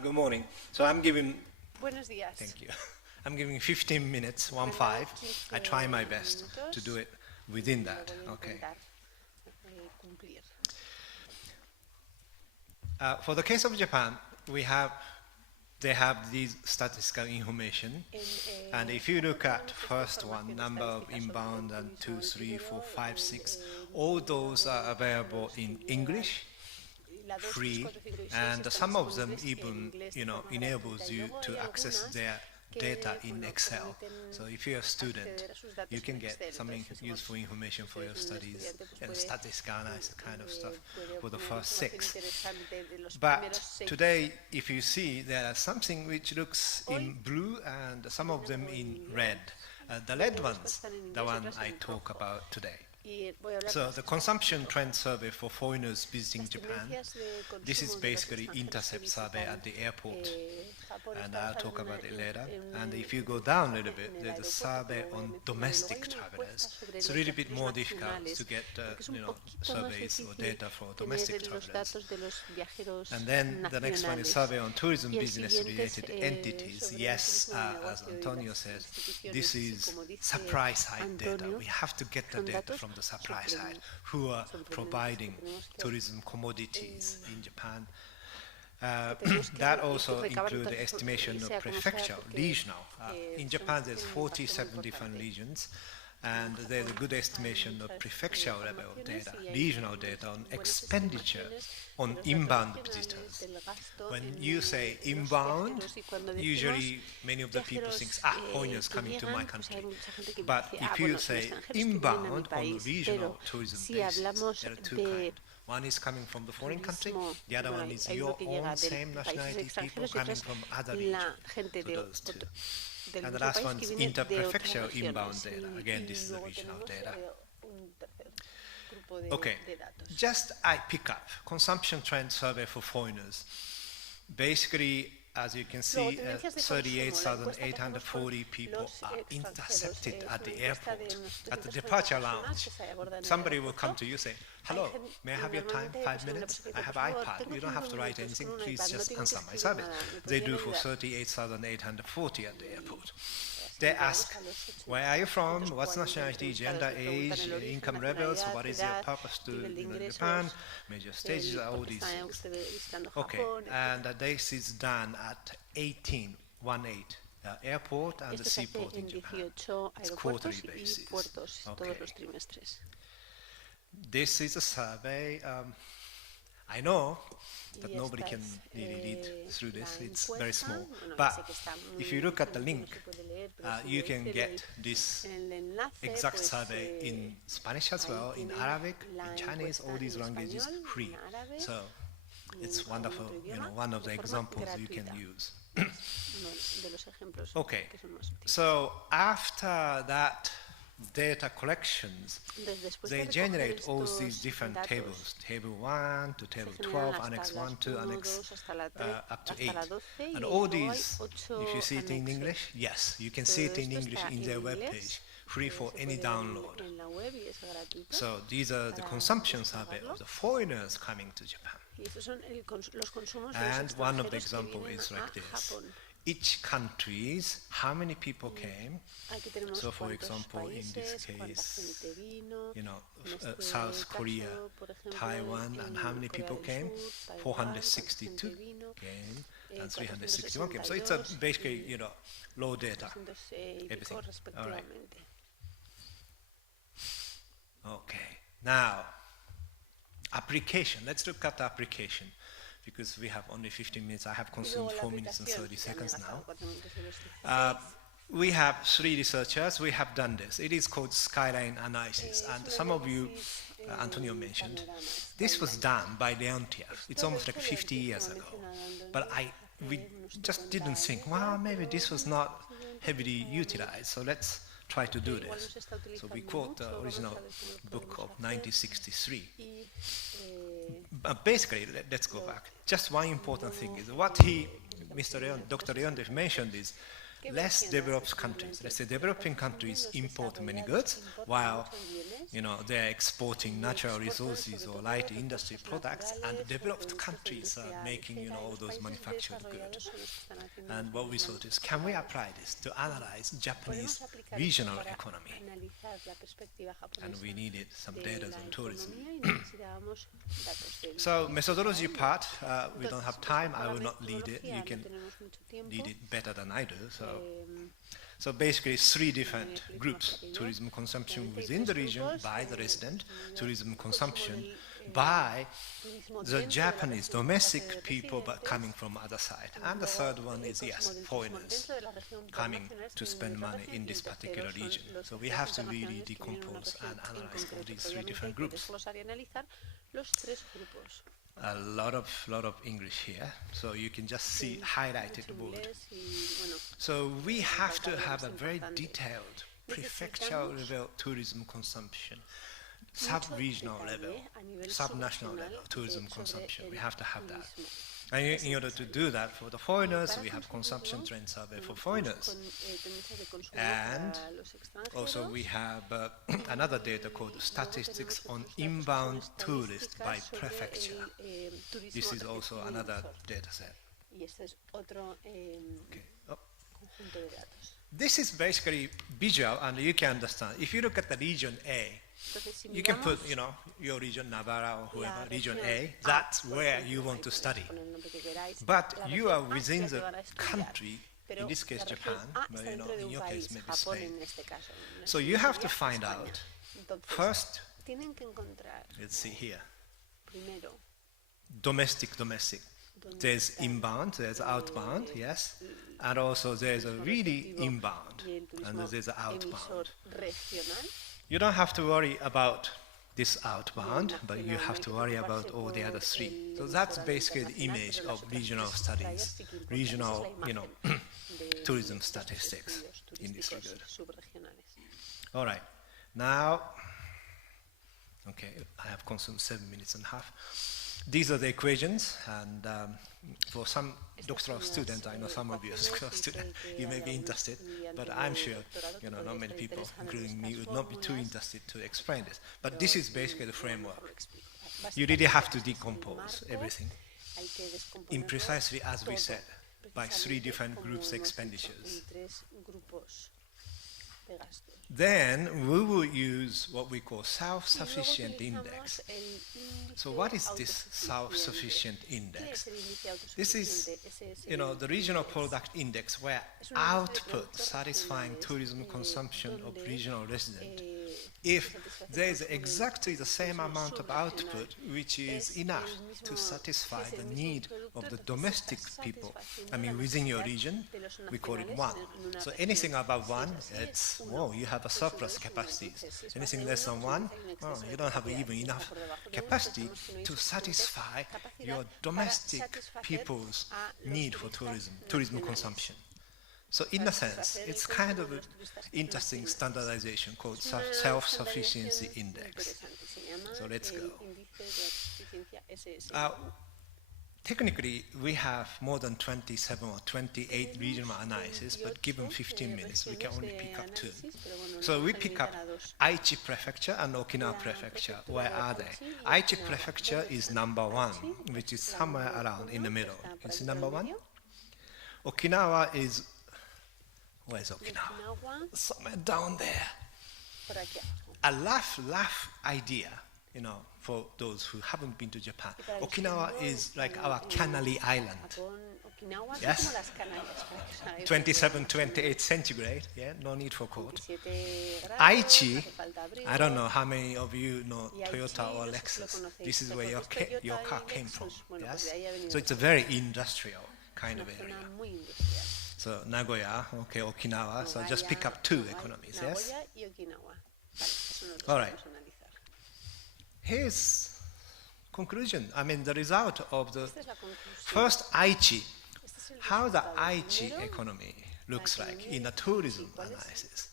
Good morning. So I'm giving. Buenos días. Thank you. I'm giving 15 minutes, 1-5. I try my best to do it within that. Okay. For the case of Japan, they have these statistical information, and if you look at first one, number of inbound and 2, 3, 4, 5, 6, all those are available in English, free, and some of them even enables you to access their data in Excel. So if you're a student, you can get some useful information for your studies and statistical analysis kind of stuff for the first 6. But today, if you see, there are something which looks in blue and some of them in red. The red ones, the one I talk about today. So the consumption trend survey for foreigners visiting Japan, this is basically intercept survey at the airport, and I'll talk about it later. And if you go down a little bit, there's a survey on domestic travelers. It's a little bit more difficult to get surveys or data for domestic travelers. And then the next one is survey on tourism business related entities. Yes, as Antonio says, this is supply side data. We have to get the data from the supply side, who are providing tourism commodities in Japan. That also includes the estimation of prefecture, regional. In Japan, there's 47 different regions, and there's a good estimation of prefecture level data, regional data on expenditure on inbound visitors. When you say inbound, usually many of the people think, foreigners coming to my country. But if you say inbound on regional tourism basis, there are two kinds. One is coming from the foreign country, the other one is your own same nationality people coming from other regions. So those two. And the last one is inter-prefecture inbound data. Again, this is the regional data. Okay, just I pick up consumption trend survey for foreigners. Basically, as you can see, 38,840 people are intercepted at the airport, at the departure lounge. Somebody will come to you say, hello, may I have your time, 5 minutes? I have iPad, you don't have to write anything, please just answer my survey. They do for 38,840 at the airport. They ask, where are you from, what's nationality, gender, age, income levels, what is your purpose to Japan, major stages, all these things. Okay, and this is done at 18, airport and the seaport in Japan. It's quarterly basis. Okay. This is a survey. I know that nobody can really read through this, it's very small. But if you look at the link, you can get this exact survey in Spanish as well, in Arabic, in Chinese, all these languages, free. So it's wonderful, one of the examples you can use. Okay, so after that data collections, they generate all these different tables, table 1 to table 12, annex 1 to annex up to 8. And all these, if you see it in English, yes, you can see it in English in their webpage, free for any download. So these are the consumption survey of the foreigners coming to Japan. And one of the examples is like this. Each countries, how many people came. So for example, in this case, South Korea, Taiwan, and how many people came? 462 came, and 361 came. So it's a basically, low data, everything. All right. Okay, now, application. Let's look at the application. Because we have only 15 minutes, I have consumed 4 minutes and 30 seconds now. We have 3 researchers, we have done this. It is called skyline analysis, and some of you, Antonio mentioned, this was done by Leontief. It's almost like 50 years ago. But we just didn't think, well, maybe this was not heavily utilized, so let's try to do this. So we quote the original book of 1963. But basically, let's go back. Just one important thing is what Dr. Leontief mentioned is less developed countries, let's say developing countries import many goods while they're exporting natural resources or light industry products, and developed countries are making all those manufactured goods. And what we thought is, can we apply this to analyze Japanese regional economy? And we needed some data on tourism. So methodology part, we don't have time, I will not lead it, you can lead it better than I do. So basically 3 different groups: tourism consumption within the region by the resident, tourism consumption by the Japanese domestic people but coming from other side. And the third one is, yes, foreigners coming to spend money in this particular region. So we have to really decompose and analyze all these 3 different groups. A lot of English here, so you can just see highlighted word. So we have to have a very detailed prefectural level tourism consumption, sub-regional level, subnational level tourism consumption. We have to have that. And in order to do that for the foreigners, we have consumption trend survey for foreigners. And also we have another data called statistics on inbound tourists by prefecture. This is also another data set. Okay. Oh. This is basically visual, and you can understand. If you look at the region A, you can put, your region, Navarra or whoever, region A, that's where you want to study. But you are within the country, in this case Japan, but in your case maybe Spain. So you have to find out, first, let's see here, domestic. There's inbound, there's outbound, yes, and also there's a really inbound, and there's outbound. You don't have to worry about this outbound, but you have to worry about all the other 3. So that's basically the image of regional studies, regional, tourism statistics in this regard. All right, now, okay, I have consumed 7 minutes and a half. These are the equations, and for some doctoral students, I know some of you are doctoral students, you may be interested, but I'm sure not many people, including me, would not be too interested to explain this. But this is basically the framework. You really have to decompose everything in precisely as we said, by 3 different groups expenditures. Then we will use what we call self-sufficient index. So what is this self-sufficient index? This is, the regional product index where output satisfying tourism consumption of regional resident. If there is exactly the same amount of output which is enough to satisfy the need of the domestic people, within your region, we call it 1. So anything above 1, it's, you have a surplus capacity. Anything less than 1, you don't have even enough capacity to satisfy your domestic people's need for tourism consumption. So in a sense, it's kind of an interesting standardization called self-sufficiency index. So let's go. Technically, we have more than 27 or 28 regional analyses, but given 15 minutes, we can only pick up 2. So we pick up Aichi Prefecture and Okinawa Prefecture. Where are they? Aichi Prefecture is number 1, which is somewhere around in the middle. Is it number 1? Okinawa is... Where's Okinawa? Somewhere down there. A rough idea, for those who haven't been to Japan. Okinawa is like our Canary Island. Yes? 27, 28 centigrade. Yeah, no need for code. Aichi, I don't know how many of you know Toyota or Lexus. This is where your car came from. Yes? So it's a very industrial kind of area. So Nagoya, okay, Okinawa, so just pick up 2 economies, yes? All right. Here's conclusion. The result of the first Aichi, how the Aichi economy looks like in a tourism analysis.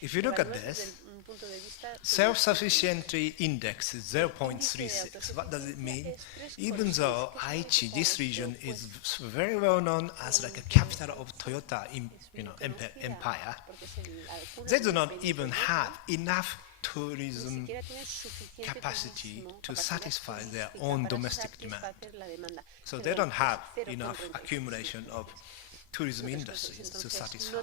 If you look at this, self-sufficiency index is 0.36. What does it mean? Even though Aichi, this region, is very well known as like a capital of Toyota empire, they do not even have enough tourism capacity to satisfy their own domestic demand. So they don't have enough accumulation of tourism industries to satisfy,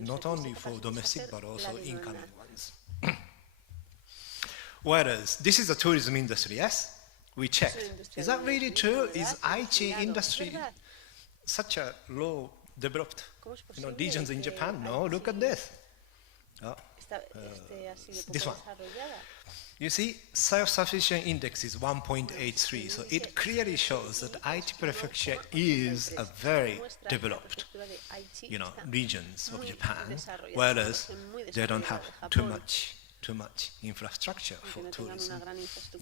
not only for domestic but also incoming ones. Whereas this is a tourism industry, yes? We checked. Is that really true? Is Aichi industry such a low developed regions in Japan? No, look at this. This one. You see, self-sufficient index is 1.83, so it clearly shows that Aichi prefecture is a very developed, regions of Japan, whereas they don't have too much infrastructure for tourism.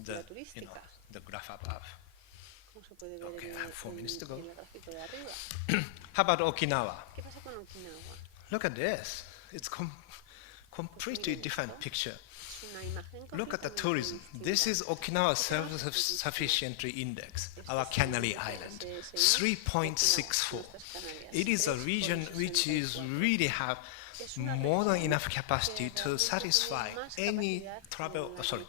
The graph above. Okay, I have 4 minutes to go. How about Okinawa? Look at this. It's completely different picture. Look at the tourism. This is Okinawa self-sufficiency index, our Canary Island, 3.64. It is a region which is really have more than enough capacity to satisfy any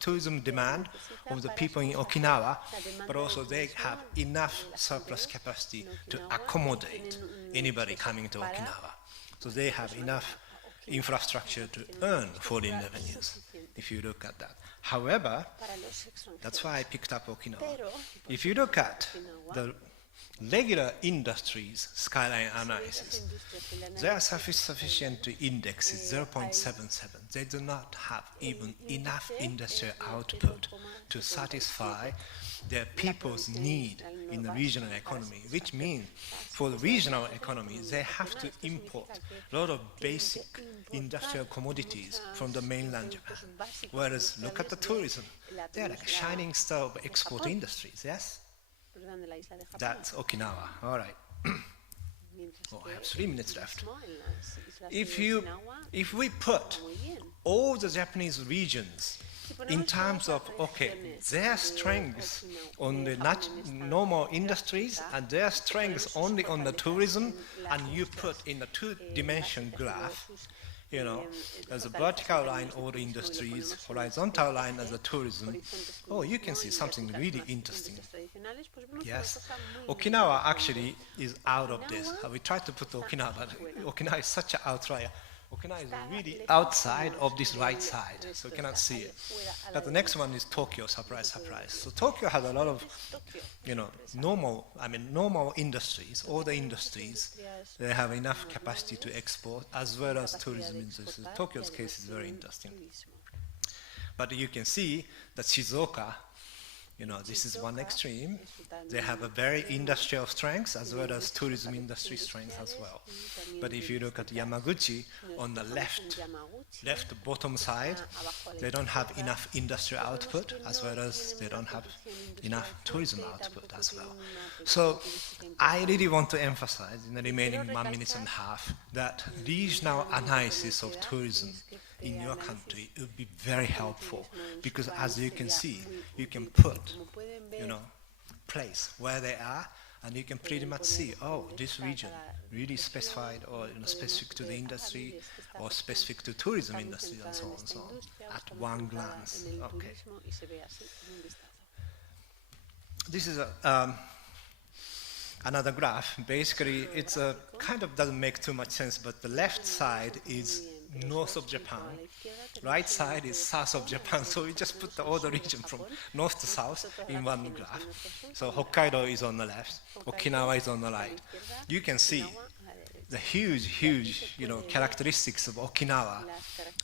tourism demand of the people in Okinawa, but also they have enough surplus capacity to accommodate anybody coming to Okinawa. So they have enough infrastructure to earn foreign revenues, if you look at that. However, that's why I picked up Okinawa. If you look at the regular industries skyline analysis, their sufficient index is 0.77. They do not have even enough industrial output to satisfy their people's need in the regional economy, which means for the regional economy, they have to import a lot of basic industrial commodities from the mainland Japan. Whereas, look at the tourism. They are like a shining star of export industries, yes? That's Okinawa, all right. I have 3 minutes left. If we put all the Japanese regions in terms of, their strengths on the normal industries and their strengths only on the tourism, and you put in the 2-dimension graph, as a vertical line all the industries, horizontal line as a tourism, you can see something really interesting. Yes, Okinawa actually is out of this. We tried to put Okinawa, but Okinawa is such an outlier. Okinawa is really outside of this right side, so you cannot see it. But the next one is Tokyo, surprise, surprise. So Tokyo has a lot of, normal industries, all the industries, they have enough capacity to export as well as tourism industries. Tokyo's case is very interesting. But you can see that Shizuoka, this is one extreme. They have a very industrial strength as well as tourism industry strength as well. But if you look at Yamaguchi on the left bottom side, they don't have enough industrial output as well as they don't have enough tourism output as well. So I really want to emphasize in the remaining 1.5 minutes that regional analysis of tourism in your country would be very helpful, because as you can see, you can put, place where they are, and you can pretty much see, this region really specified or specific to the industry or specific to tourism industry and so on, at one glance. Okay. This is another graph. Basically, it's a kind of doesn't make too much sense, but the left side is north of Japan, right side is south of Japan, so we just put all the region from north to south in one graph. So Hokkaido is on the left, Okinawa is on the right. You can see the huge, characteristics of Okinawa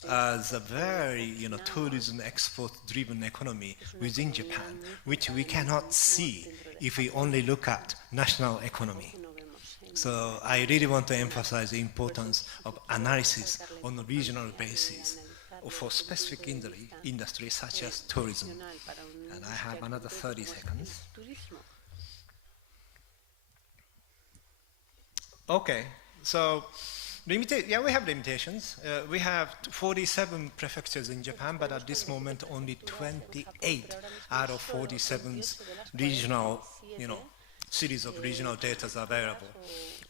as a very, tourism export-driven economy within Japan, which we cannot see if we only look at national economy. So I really want to emphasize the importance of analysis on a regional basis for specific industries such as tourism. And I have another 30 seconds. Okay, so Yeah, we have limitations. We have 47 prefectures in Japan, but at this moment only 28 out of 47 regional, series of regional data is available.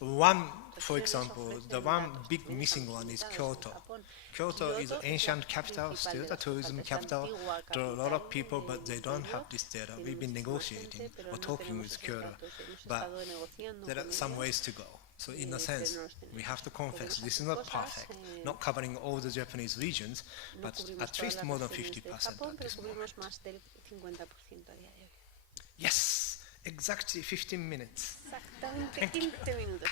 One, for example, the one big missing one is Kyoto. Kyoto is an ancient capital, still the tourism capital. There are a lot of people, but they don't have this data. We've been negotiating or talking with Kyoto, but there are some ways to go. So in a sense, we have to confess, this is not perfect, not covering all the Japanese regions, but at least more than 50% at this moment. Yes, exactly 15 minutes. Exactamente 15 minutos.